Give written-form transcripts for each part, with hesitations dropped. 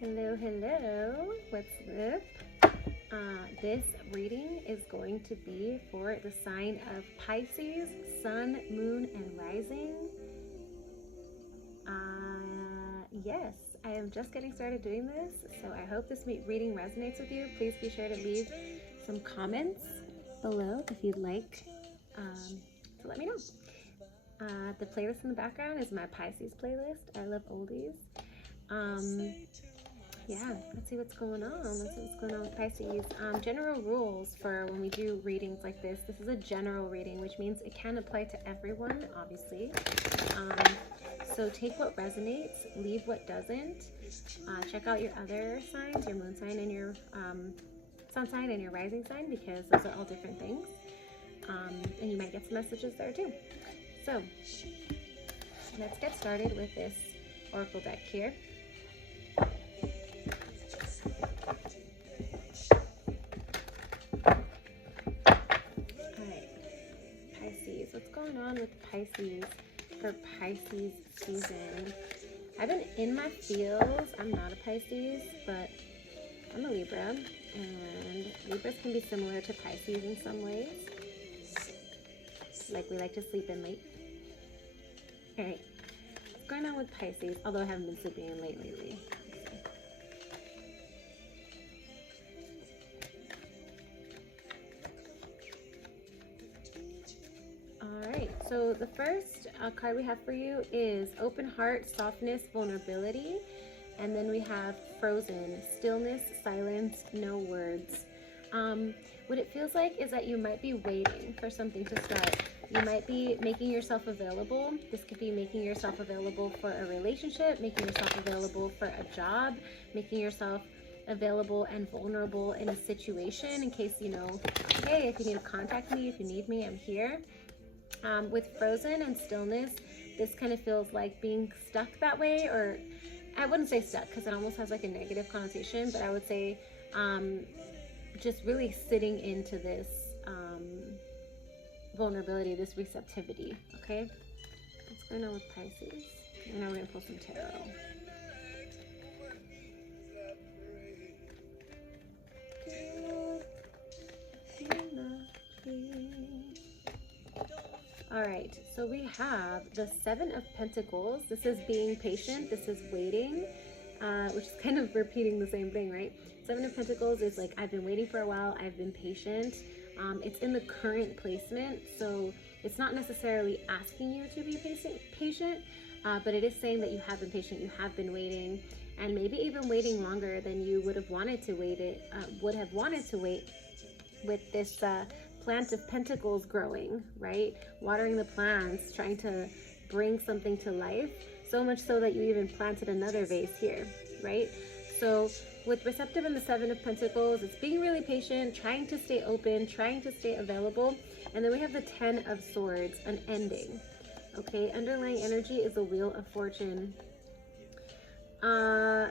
Hello, hello. What's up? This reading is going to be for the sign of Pisces, Sun, Moon, and Rising. Yes, I am just getting started doing this, so I hope this reading resonates with you. Please be sure to leave some comments below if you'd like to let me know. The playlist in the background is my Pisces playlist. I love oldies. Yeah, let's see what's going on. Let's see what's going on with Pisces. General rules for when we do readings like this. This is a general reading, which means it can apply to everyone, obviously. So take what resonates, leave what doesn't. Check out your other signs, your moon sign and your sun sign and your rising sign, because those are all different things. And you might get some messages there too. So let's get started with this oracle deck here. What's going on with Pisces for Pisces season? I've been in my feels. I'm not a Pisces, but I'm a Libra, and Libras can be similar to Pisces in some ways. Like, we like to sleep in late. Alright, what's going on with Pisces? Although I haven't been sleeping in late lately. So the first card we have for you is open heart, softness, vulnerability. And then we have frozen, stillness, silence, no words. What it feels like is that you might be waiting for something to start. You might be making yourself available. This could be making yourself available for a relationship, making yourself available for a job, making yourself available and vulnerable in a situation in case, you know, hey, if you need to contact me, if you need me, I'm here. With frozen and stillness, this kind of feels like being stuck that way, or I wouldn't say stuck because it almost has like a negative connotation, but I would say just really sitting into this vulnerability, this receptivity. Okay, what's going on with Pisces? And now we're gonna pull some tarot. All right, so we have the Seven of Pentacles. This is being patient. This is waiting, which is kind of repeating the same thing, right? Seven of Pentacles is like, I've been waiting for a while. I've been patient. It's in the current placement, so it's not necessarily asking you to be patient, but it is saying that you have been patient. You have been waiting, and maybe even waiting longer than you would have wanted to wait. With this plant of pentacles growing, right? Watering the plants, trying to bring something to life, so much so that you even planted another vase here, right? So with receptive and the Seven of Pentacles, it's being really patient, trying to stay open, trying to stay available. And then we have the Ten of Swords, an ending. Okay, underlying energy is the Wheel of Fortune.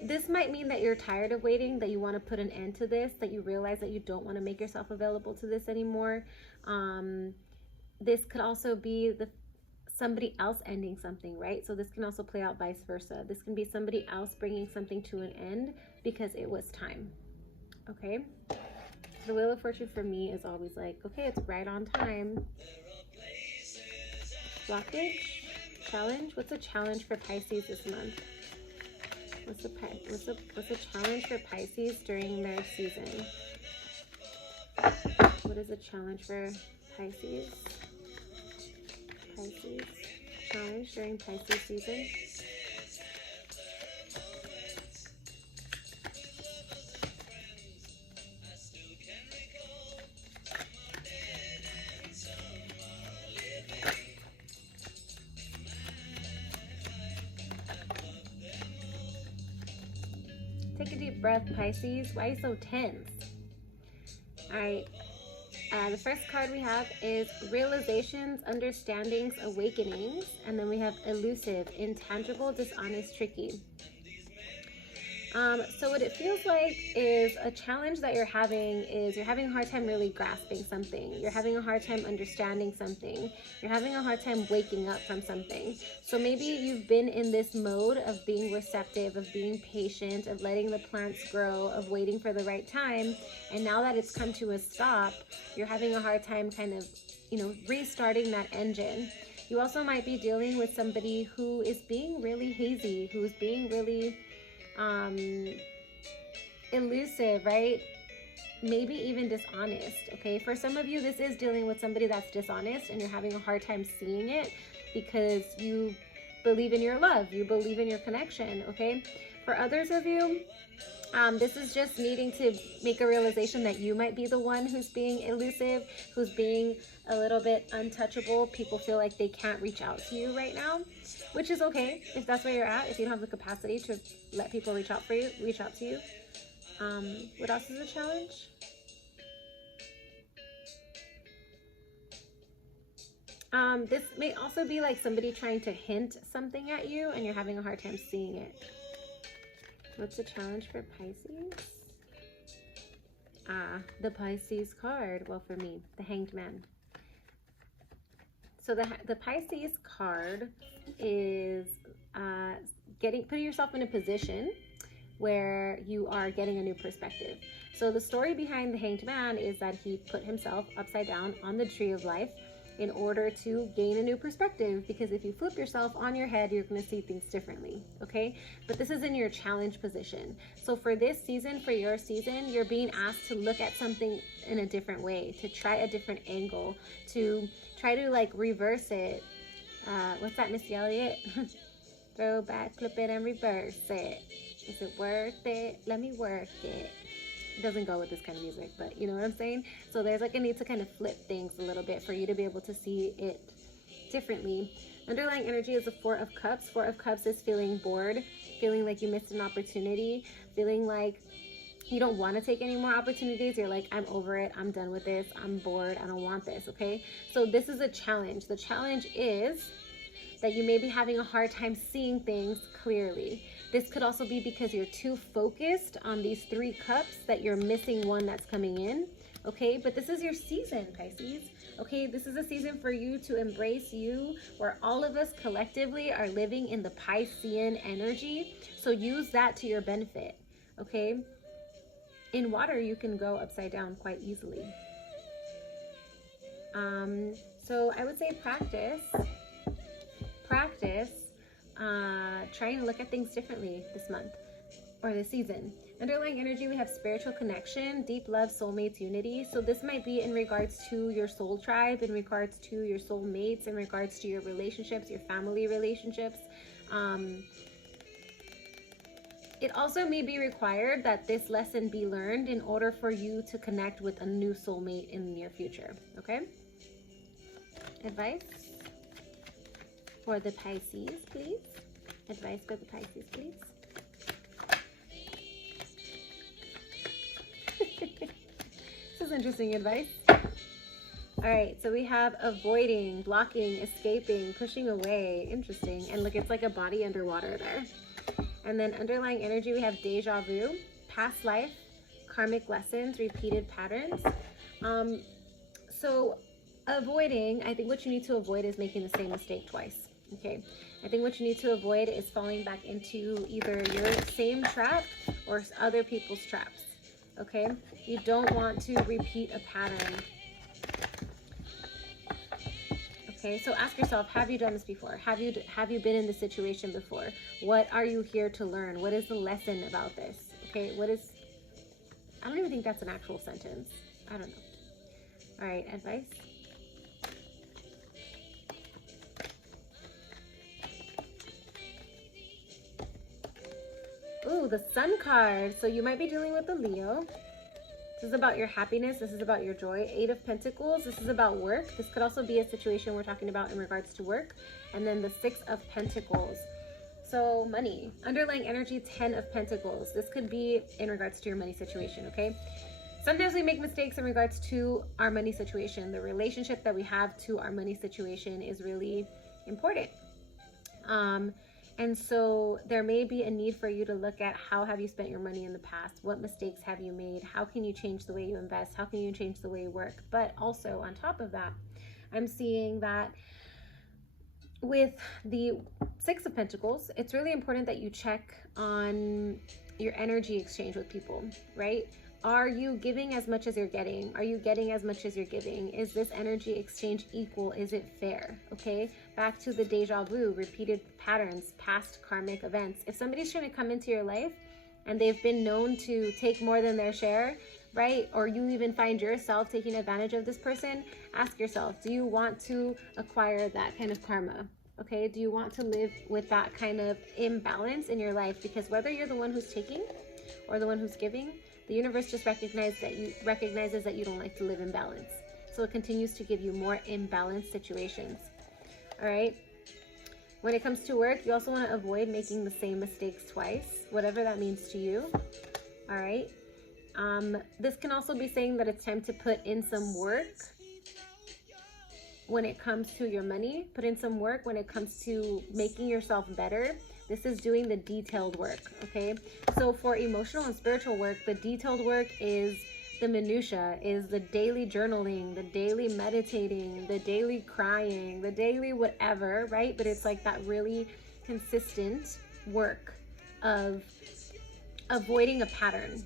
This might mean that you're tired of waiting, that you want to put an end to this, that you realize that you don't want to make yourself available to this anymore. This could also be somebody else ending something, right? So this can also play out vice versa. This can be somebody else bringing something to an end because it was time. Okay, the Wheel of Fortune for me is always like, okay, it's right on time. Blockage, challenge. What's a challenge for Pisces this month? What's a challenge for Pisces during their season? What is a challenge for Pisces? Pisces. Challenge during Pisces season. Take a deep breath, Pisces. Why are you so tense? All right. The first card we have is realizations, understandings, awakenings. And then we have elusive, intangible, dishonest, tricky. So what it feels like is a challenge that you're having a hard time really grasping something. You're having a hard time understanding something. You're having a hard time waking up from something. So maybe you've been in this mode of being receptive, of being patient, of letting the plants grow, of waiting for the right time. And now that it's come to a stop, you're having a hard time kind of, restarting that engine. You also might be dealing with somebody who is being really hazy, who's being really elusive, right? Maybe even dishonest. Okay, for some of you, this is dealing with somebody that's dishonest and you're having a hard time seeing it because you believe in your love, you believe in your connection. Okay, for others of you, this is just needing to make a realization that you might be the one who's being elusive, who's being a little bit untouchable. People feel like they can't reach out to you right now, which is okay if that's where you're at. If you don't have the capacity to let people reach out to you. What else is a challenge? This may also be like somebody trying to hint something at you and you're having a hard time seeing it. What's a challenge for Pisces? The Pisces card. Well, for me, the Hanged Man. So the Pisces card is putting yourself in a position where you are getting a new perspective. So the story behind the Hanged Man is that he put himself upside down on the tree of life in order to gain a new perspective, because if you flip yourself on your head, you're going to see things differently. Okay, but this is in your challenge position. So for this season, for your season, you're being asked to look at something in a different way, to try a different angle, to try to like reverse it. What's that, Missy Elliott? Throw back, flip it, and reverse it. Is it worth it? Let me work it. It doesn't go with this kind of music, but you know what I'm saying? So there's like a need to kind of flip things a little bit for you to be able to see it differently. Underlying energy is the Four of Cups. Four of Cups is feeling bored, feeling like you missed an opportunity, feeling like you don't want to take any more opportunities. You're like, I'm over it. I'm done with this. I'm bored. I don't want this. Okay. So this is a challenge. The challenge is that you may be having a hard time seeing things clearly. This could also be because you're too focused on these 3 cups that you're missing one that's coming in. Okay, but this is your season, Pisces. Okay, this is a season for you to embrace you, where all of us collectively are living in the Piscean energy. So use that to your benefit. Okay, in water, you can go upside down quite easily. So I would say practice trying to look at things differently this month or this season. Underlying energy, we have spiritual connection, deep love, soulmates, unity. So this might be in regards to your soul tribe, in regards to your soulmates, in regards to your relationships, your family relationships. It also may be required that this lesson be learned in order for you to connect with a new soulmate in the near future. Okay? Advice for the Pisces, please. Advice for the Pisces, please. This is interesting advice. All right, so we have avoiding, blocking, escaping, pushing away. Interesting. And look, it's like a body underwater there. And then underlying energy, we have deja vu, past life, karmic lessons, repeated patterns. So avoiding, I think what you need to avoid is making the same mistake twice. Okay, I think what you need to avoid is falling back into either your same trap or other people's traps. Okay, you don't want to repeat a pattern. Okay, so ask yourself, have you done this before? Have you been in this situation before? What are you here to learn? What is the lesson about this? Okay, I don't even think that's an actual sentence. I don't know. All right, advice. Ooh, the Sun card. So you might be dealing with a Leo. This is about your happiness. This is about your joy. 8 of Pentacles. This is about work. This could also be a situation we're talking about in regards to work. And then the 6 of Pentacles. So money. Underlying energy, 10 of Pentacles. This could be in regards to your money situation, okay? Sometimes we make mistakes in regards to our money situation. The relationship that we have to our money situation is really important. And so there may be a need for you to look at how have you spent your money in the past? What mistakes have you made? How can you change the way you invest? How can you change the way you work? But also on top of that, I'm seeing that with the Six of Pentacles, it's really important that you check on your energy exchange with people, right? Are you giving as much as you're getting? Are you getting as much as you're giving? Is this energy exchange equal? Is it fair? Okay, back to the deja vu, repeated patterns, past karmic events. If somebody's trying to come into your life and they've been known to take more than their share, right? Or you even find yourself taking advantage of this person, ask yourself, do you want to acquire that kind of karma? Okay, do you want to live with that kind of imbalance in your life? Because whether you're the one who's taking or the one who's giving, the universe just recognizes that you don't like to live in balance. So it continues to give you more imbalanced situations. All right. When it comes to work, you also want to avoid making the same mistakes twice, whatever that means to you. All right. This can also be saying that it's time to put in some work when it comes to your money. Put in some work when it comes to making yourself better. This is doing the detailed work, okay? So for emotional and spiritual work, the detailed work is the minutia, is the daily journaling, the daily meditating, the daily crying, the daily whatever, right? But it's like that really consistent work of avoiding a pattern.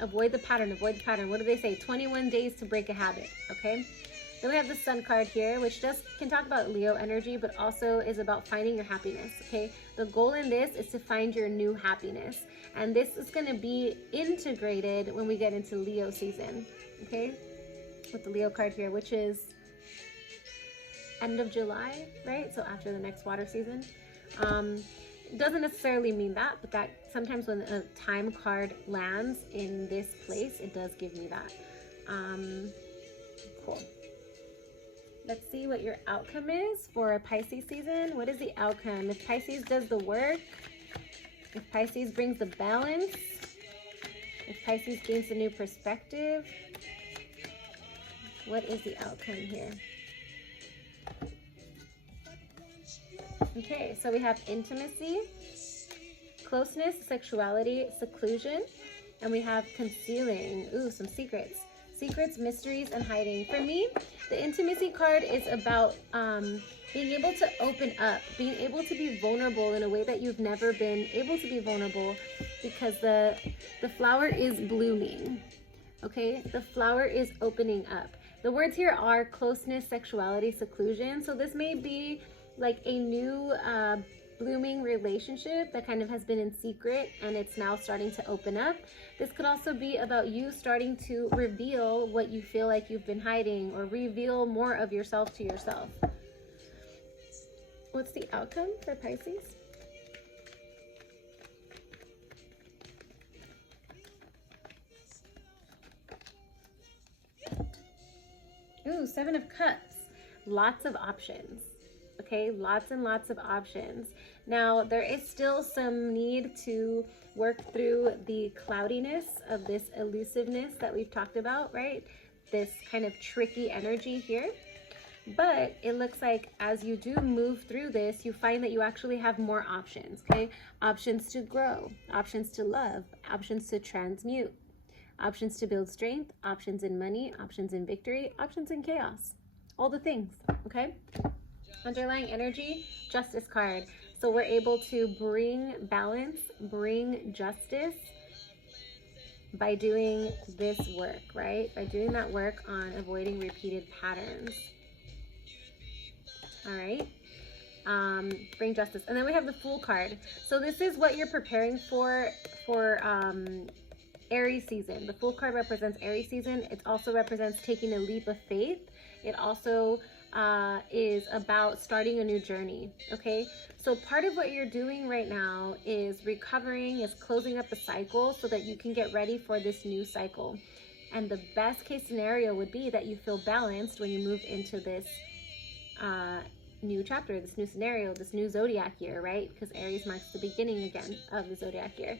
Avoid the pattern, avoid the pattern. What do they say? 21 days to break a habit, okay? Then we have the Sun card here, which can talk about Leo energy, but also is about finding your happiness, okay? The goal in this is to find your new happiness. And this is going to be integrated when we get into Leo season, okay? With the Leo card here, which is end of July, right? So after the next water season. It doesn't necessarily mean that, but that sometimes when a time card lands in this place, it does give me that. Cool. Let's see what your outcome is for a Pisces season. What is the outcome? If Pisces does the work, if Pisces brings the balance, if Pisces gains a new perspective, what is the outcome here? Okay, so we have intimacy, closeness, sexuality, seclusion, and we have concealing. Ooh, some secrets. Secrets, mysteries, and hiding. For me, the intimacy card is about being able to open up, being able to be vulnerable in a way that you've never been able to be vulnerable, because the flower is blooming, okay? The flower is opening up. The words here are closeness, sexuality, seclusion. So this may be like a new blooming relationship that kind of has been in secret and it's now starting to open up. This could also be about you starting to reveal what you feel like you've been hiding, or reveal more of yourself to yourself. What's the outcome for Pisces? Ooh, Seven of Cups. Lots of options. Okay, lots and lots of options. Now, there is still some need to work through the cloudiness of this elusiveness that we've talked about, right? This kind of tricky energy here. But it looks like as you do move through this, you find that you actually have more options, okay? Options to grow, options to love, options to transmute, options to build strength, options in money, options in victory, options in chaos. All the things, okay? Underlying energy, Justice card. So we're able to bring balance, bring justice by doing this work, right? By doing that work on avoiding repeated patterns. All right. Bring justice. And then we have the Fool card. So this is what you're preparing for Aries season. The Fool card represents Aries season. It also represents taking a leap of faith. It also is about starting a new journey, okay? So part of what you're doing right now is recovering, is closing up the cycle so that you can get ready for this new cycle. And the best case scenario would be that you feel balanced when you move into this new chapter, this new scenario, this new zodiac year, right? Because Aries marks the beginning again of the zodiac year.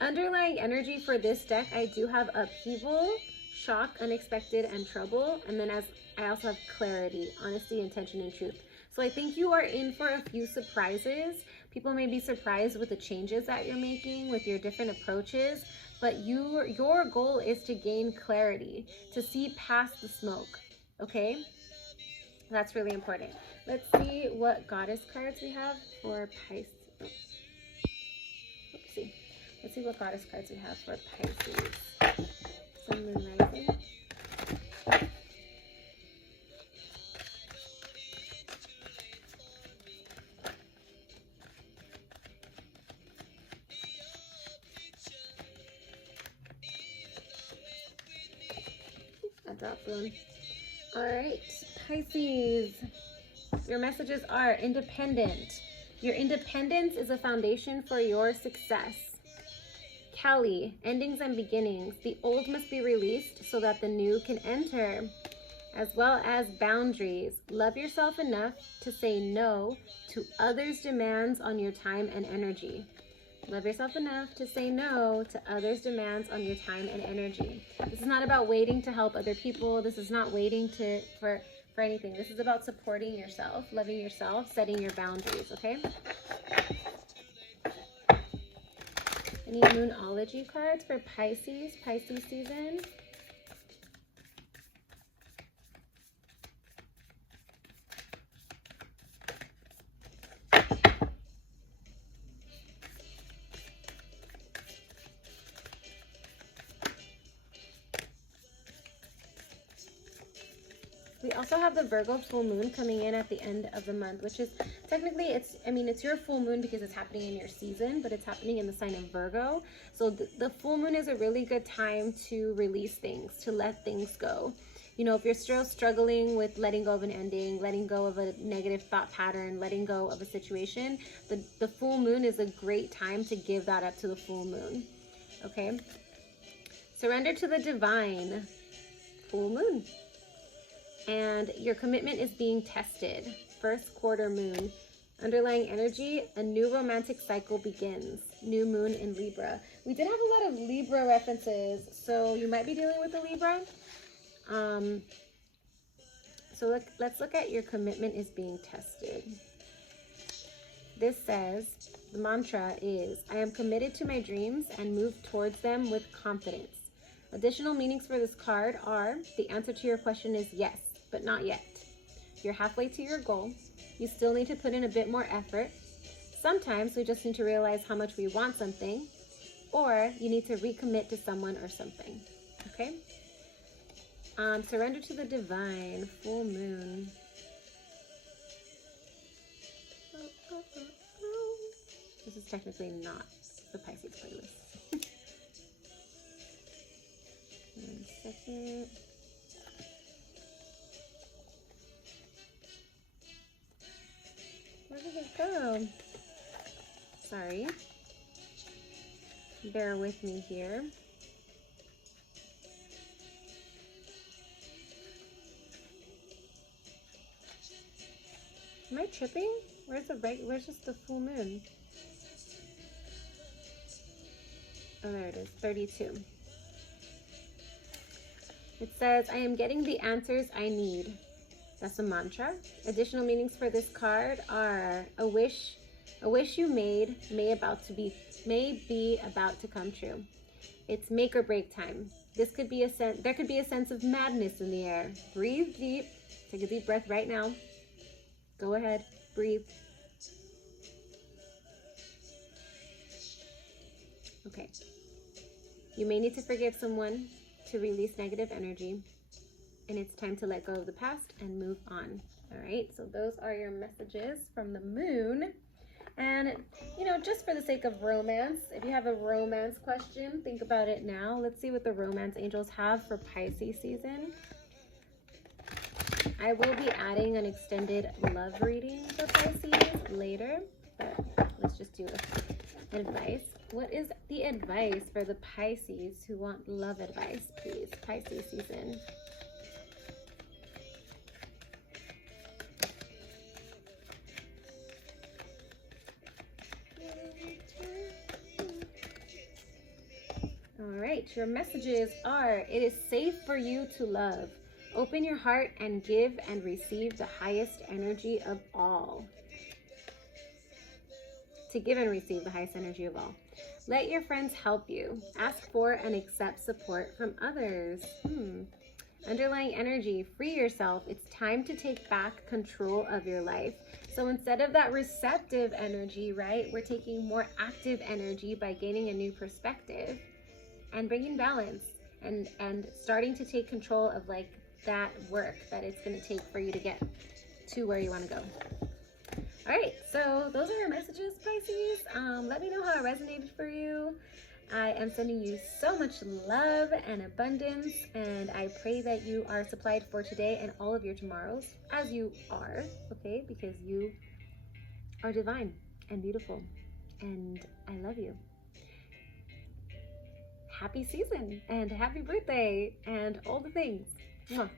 Underlying energy for this deck, I do have upheaval, shock, unexpected, and trouble. And then I also have clarity, honesty, intention, and truth. So I think you are in for a few surprises. People may be surprised with the changes that you're making, with your different approaches, but your goal is to gain clarity, to see past the smoke, okay? That's really important. Let's see what goddess cards we have for Pisces. Oh. Let's see what goddess cards we have for Pisces. Sun, Moon, Rising. I dropped one. All right, Pisces. Your messages are independent. Your independence is a foundation for your success. Kali, endings and beginnings. The old must be released so that the new can enter. As well as boundaries. Love yourself enough to say no to others' demands on your time and energy. Love yourself enough to say no to others' demands on your time and energy. This is not about waiting to help other people. This is not waiting for anything. This is about supporting yourself, loving yourself, setting your boundaries, okay? Any Moonology cards for Pisces season? We also have the Virgo full moon coming in at the end of the month, which is technically, it's your full moon because it's happening in your season, but it's happening in the sign of Virgo. So the full moon is a really good time to release things, to let things go. You know, if you're still struggling with letting go of an ending, letting go of a negative thought pattern, letting go of a situation, the full moon is a great time to give that up to the full moon, okay? Surrender to the divine, full moon. And your commitment is being tested. First quarter moon. Underlying energy, a new romantic cycle begins. New moon in Libra. We did have a lot of Libra references, so you might be dealing with a Libra. So let's look at your commitment is being tested. This says, the mantra is, I am committed to my dreams and move towards them with confidence. Additional meanings for this card are, the answer to your question is yes, but not yet. You're halfway to your goal. You still need to put in a bit more effort. Sometimes we just need to realize how much we want something, or you need to recommit to someone or something, okay? Surrender to the divine, full moon. This is technically not the Pisces playlist. 1 second. Where did it go? Sorry. Bear with me here. Am I tripping? Where's just the full moon? Oh, there it is, 32. It says, I am getting the answers I need. That's a mantra. Additional meanings for this card are a wish you made may be about to come true. It's make or break time. There could be a sense of madness in the air. Breathe deep. Take a deep breath right now. Go ahead, breathe. Okay. You may need to forgive someone to release negative energy, and it's time to let go of the past and move on. All right, so those are your messages from the moon. And, you know, just for the sake of romance, if you have a romance question, think about it now. Let's see what the romance angels have for Pisces season. I will be adding an extended love reading for Pisces later, but let's just do advice. What is the advice for the Pisces who want love advice, please? Pisces season. All right, your messages are, it is safe for you to love. Open your heart and give and receive the highest energy of all. To give and receive the highest energy of all. Let your friends help you. Ask for and accept support from others. Underlying energy, free yourself. It's time to take back control of your life. So instead of that receptive energy, right, we're taking more active energy by gaining a new perspective and bringing balance and starting to take control of like that work that it's going to take for you to get to where you want to go. All right, so those are your messages, Pisces. Let me know how it resonated for you. I am sending you so much love and abundance, and I pray that you are supplied for today and all of your tomorrows, as you are, okay? Because you are divine and beautiful, and I love you. Happy season, and happy birthday, and all the things. Mwah.